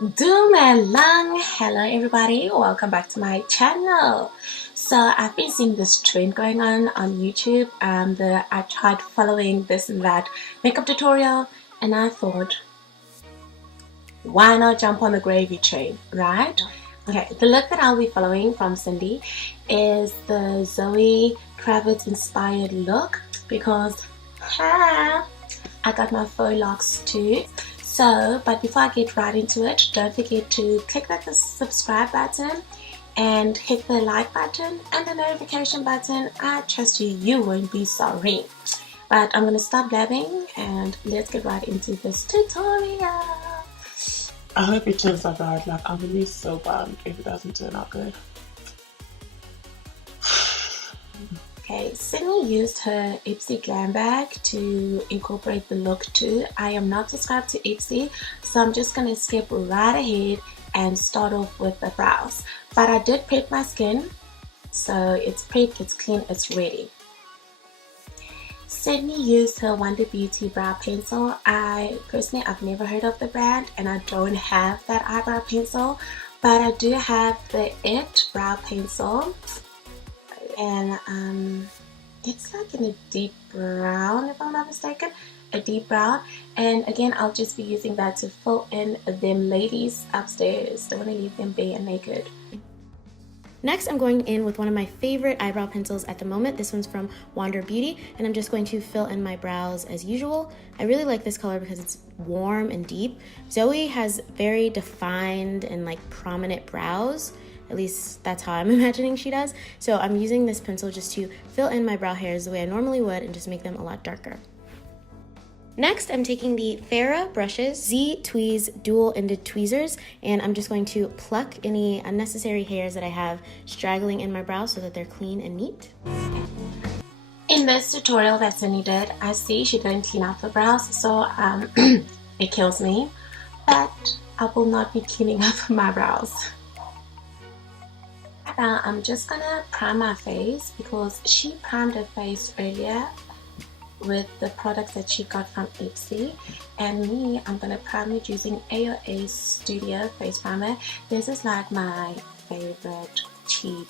Doom and Lang, hello everybody, welcome back to my channel. So I've been seeing this trend going on YouTube, and I tried following this and that makeup tutorial, and I thought, why not jump on the gravy train, right? Okay, the look that I'll be following from Cydnee is the Zoe Kravitz inspired look, because I got my faux locks too. So, but before I get right into it, don't forget to click that subscribe button and hit the like button and the notification button. I trust you won't be sorry. But I'm gonna stop blabbing and let's get right into this tutorial. I hope it turns out good. Like, I'm really so bummed if it doesn't turn out good. Okay, Cydnee used her Ipsy Glam bag to incorporate the look too. I am not subscribed to Ipsy, so I'm just going to skip right ahead and start off with the brows. But I did prep my skin, so it's prepped, it's clean, it's ready. Cydnee used her Wonder Beauty brow pencil. I've never heard of the brand, and I don't have that eyebrow pencil, but I do have the It brow pencil. And it's like in a deep brown, if I'm not mistaken, a deep brown. And again, I'll just be using that to fill in them ladies upstairs. Don't want to leave them bare and naked. Next, I'm going in with one of my favorite eyebrow pencils at the moment. This one's from Wonder Beauty, and I'm just going to fill in my brows as usual. I really like this color because it's warm and deep. Zoe has very defined and like prominent brows. At least that's how I'm imagining she does. So I'm using this pencil just to fill in my brow hairs the way I normally would and just make them a lot darker. Next, I'm taking the Farrah brushes, Z Tweeze dual-ended tweezers, and I'm just going to pluck any unnecessary hairs that I have straggling in my brows so that they're clean and neat. In this tutorial that Cydnee did, I see she didn't clean up her brows, so it kills me. But I will not be cleaning up my brows. Now I'm just gonna prime my face because she primed her face earlier with the products that she got from Ipsy, and me, I'm gonna prime it using AOA Studio Face Primer. This is like my favorite cheap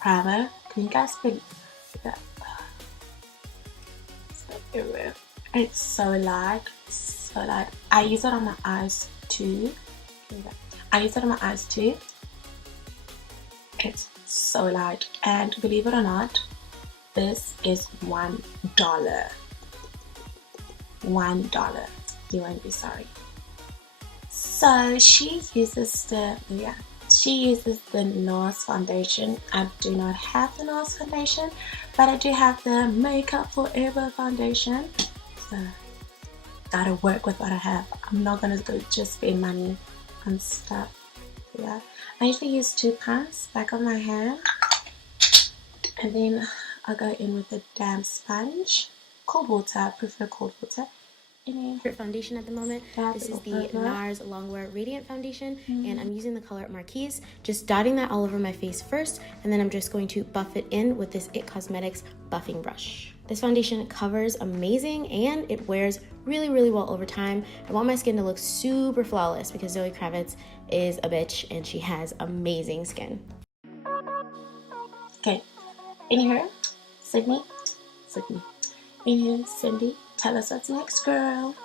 primer. Can you guys believe that? It's so light, so light. I use it on my eyes too. It's so light, and believe it or not, this is $1. $1. You won't be sorry. So she uses the Nars foundation. I do not have the Nars foundation, but I do have the Makeup Forever foundation. So gotta work with what I have. I'm not gonna go just spend money on stuff. Yeah, I usually use 2 pumps back of my hand, and then I'll go in with a damp sponge, cold water. I prefer cold water. Foundation at the moment. This is the Nars Longwear Radiant Foundation, and I'm using the color Marquise. Just dotting that all over my face first, and then I'm just going to buff it in with this IT Cosmetics buffing brush. This foundation covers amazing, and it wears really, really well over time. I want my skin to look super flawless because Zoe Kravitz is a bitch and she has amazing skin. Okay, in here, Cydnee. In here, Cydnee. Tell us what's next, girl.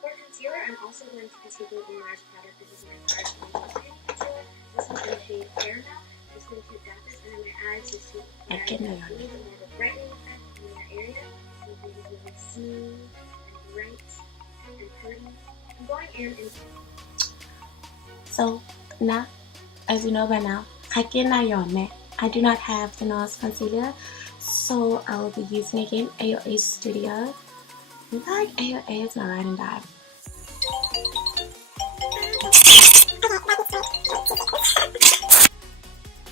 For concealer, I'm also going to be taking a Nars product. This is my Tarte concealer. This one's in the shade Caramel. Just going to dab this under my eyes just to add a little bit more of a brightening effect in that area. So it is really smooth and bright and pretty. I'm going in and... So now, as you know by now, I do not have the Nars concealer, so I will be using again AOA Studio. Like AOA is my ride and die.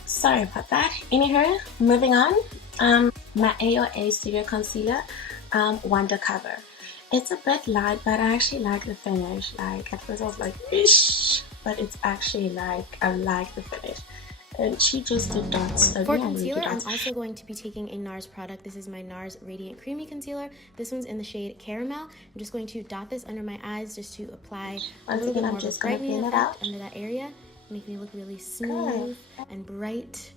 Sorry about that. Anywho, moving on. My AOA Studio Concealer, Wonder Cover. It's a bit light, but I actually like the finish. Like at first I was like, ish, but it's actually like, I like the finish. and she just did dots. So for yeah, concealer, I'm dots. also going to be taking a Nars product. This is my Nars Radiant Creamy Concealer. This one's in the shade Caramel. I'm just going to dot this under my eyes just to apply a little bit more of a brightening effect under that area, making it look really smooth and bright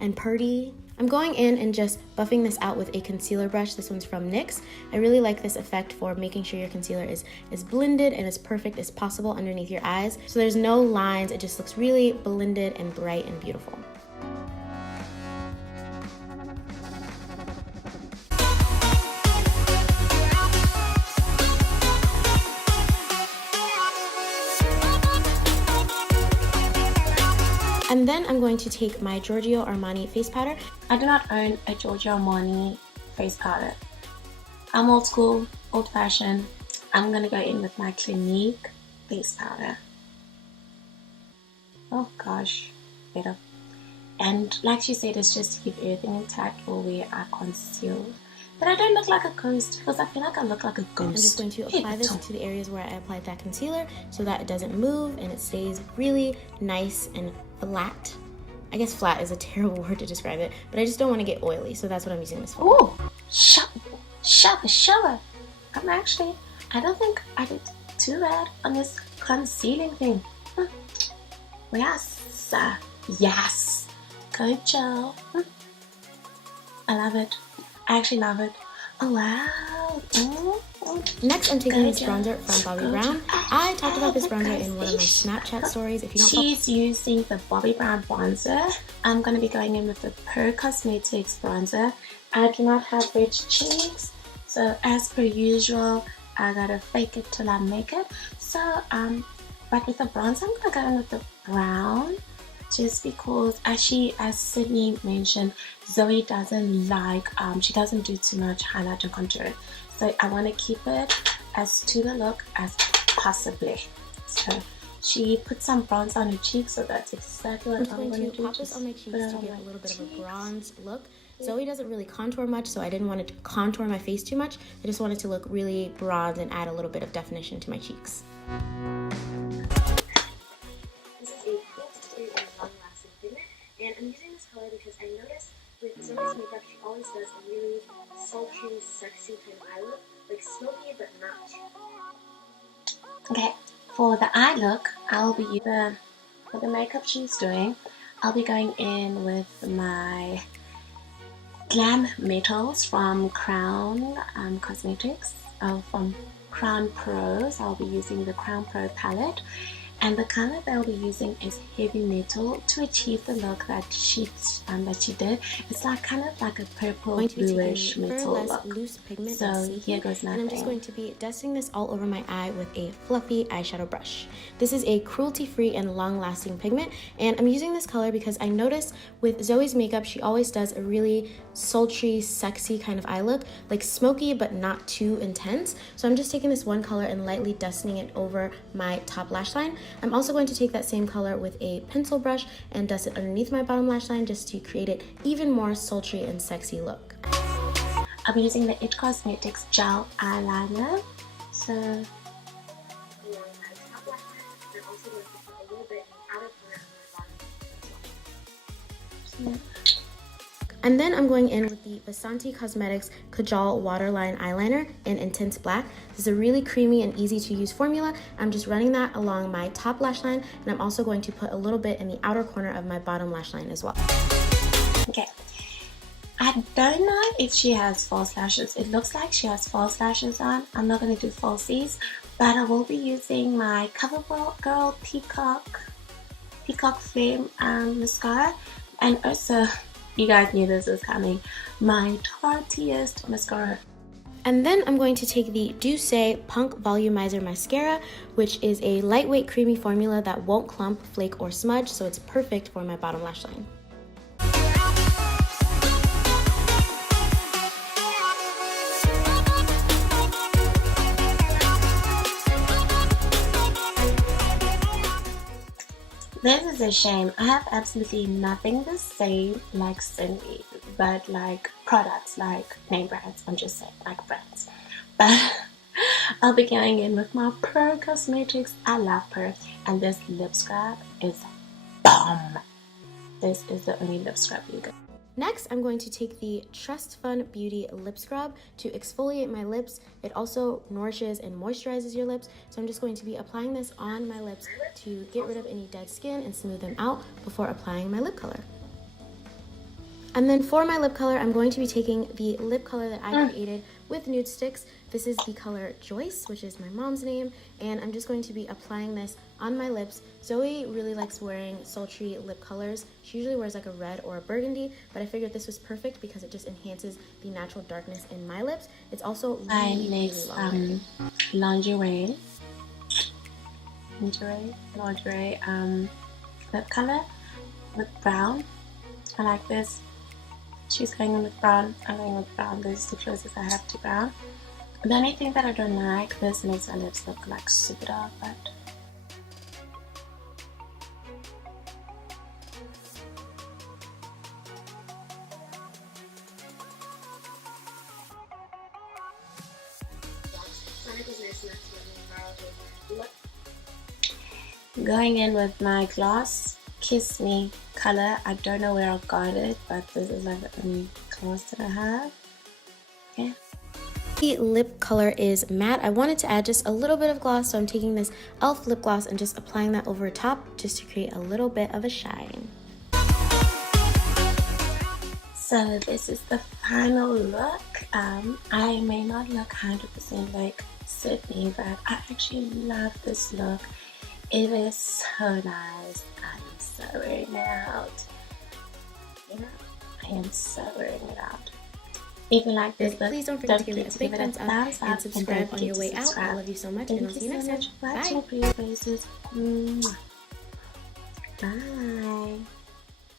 and purty. I'm going in and just buffing this out with a concealer brush. This one's from NYX. I really like this effect for making sure your concealer is blended and as perfect as possible underneath your eyes. So there's no lines, it just looks really blended and bright and beautiful. And then I'm going to take my Giorgio Armani face powder. I do not own a Giorgio Armani face powder. I'm old school, old fashioned. I'm gonna go in with my Clinique face powder. Oh gosh, better. And like she said, it's just to keep everything intact or where I conceal. But I don't look like a ghost because I feel like I look like a ghost. I'm just going to apply this to the areas where I applied that concealer so that it doesn't move and it stays really nice and flat. I guess flat is a terrible word to describe it, but I just don't want to get oily, so that's what I'm using this for. Ooh, shower. I don't think I did too bad on this concealing thing. Yes, good job. I love it. I actually love it. Oh wow. Next, I'm taking this bronzer from Bobbi Brown. I talked about this bronzer in one of my Snapchat stories. If you don't, she's using the Bobbi Brown bronzer. I'm going to be going in with the PUR Cosmetics Bronzer. I do not have rich cheeks, so as per usual, I gotta fake it till I make it. So, but with the bronzer, I'm gonna go in with the brown, just because, as Cydnee mentioned, Zoe doesn't like, she doesn't do too much highlight and contour. So I want to keep it as to the look as possibly. So she put some bronze on her cheeks, so that's exactly what I'm going to do. Pop this on my cheeks to get a little bit of a bronze look. Zoe doesn't really contour much, so I didn't want to contour my face too much. I just wanted to look really bronze and add a little bit of definition to my cheeks. This is a cruelty-free and long-lasting pigment, and I'm using this color because I noticed with Zoe's makeup, she always does a really sultry, sexy kind of eye look, like smoky but not too. Okay, for the eye look, I'll be using, for the makeup she's doing, I'll be going in with my Glam Metals from Crown Cosmetics, from Crown Pros. I'll be using the Crown Pro palette, and the color that I'll be using is Heavy Metal to achieve the look that she did. It's like kind of like a purple bluish metal look. Loose pigment so here goes nothing. And I'm just going to be dusting this all over my eye with a fluffy eyeshadow brush. This is a cruelty-free and long-lasting pigment, and I'm using this color because I noticed with Zoe's makeup, she always does a really sultry, sexy kind of eye look, like smoky but not too intense. So I'm just taking this one color and lightly dusting it over my top lash line. I'm also going to take that same color with a pencil brush and dust it underneath my bottom lash line just to create it even more sultry and sexy look. I'll be using the IT Cosmetics Gel Eyeliner. So and then I'm going in with the Vasanti Cosmetics Kajal Waterline Eyeliner in Intense Black. This is a really creamy and easy to use formula. I'm just running that along my top lash line, and I'm also going to put a little bit in the outer corner of my bottom lash line as well. Okay, I don't know if she has false lashes. It looks like she has false lashes on. I'm not going to do falsies, but I will be using my Covergirl Peacock Flame Mascara, and also, you guys knew this was coming, my Tartiest mascara. And then I'm going to take the Douce Punk Volumizer Mascara, which is a lightweight creamy formula that won't clump, flake, or smudge, so it's perfect for my bottom lash line. This is a shame. I have absolutely nothing to say like Cydnee, but like products, like name brands. I'm just saying, like brands. But I'll be going in with my PUR Cosmetics. I love PUR, and this lip scrub is bomb. this is the only lip scrub you get. Next, I'm going to take the Trust Fund Beauty Lip Scrub to exfoliate my lips. It also nourishes and moisturizes your lips. So I'm just going to be applying this on my lips to get rid of any dead skin and smooth them out before applying my lip color. And then for my lip color, I'm going to be taking the lip color that I created with nude sticks. This is the color Joyce, which is my mom's name, and I'm just going to be applying this on my lips. Zoe really likes wearing sultry lip colors. She usually wears like a red or a burgundy, but I figured this was perfect because it just enhances the natural darkness in my lips. It's also really, next, really lingerie lip color with brown. I like this. She's going in with brown, I'm going with brown. This is the closest I have to brown. The only thing that I don't like, this makes my lips look like super dark, but going in with my gloss Kiss Me color. I don't know where I got it, but this is like the only gloss that I have. Okay. The lip color is matte. I wanted to add just a little bit of gloss, so I'm taking this e.l.f. lip gloss and just applying that over top just to create a little bit of a shine. So this is the final look. I may not look 100% like Cydnee, but I actually love this look. It is so nice. I'm so wearing it out. Yeah, I am so wearing it out. If you like this look, please don't forget to give it a big thumbs up and subscribe on your way out. I love you so much, and I'll see you next time. Bye. Bye.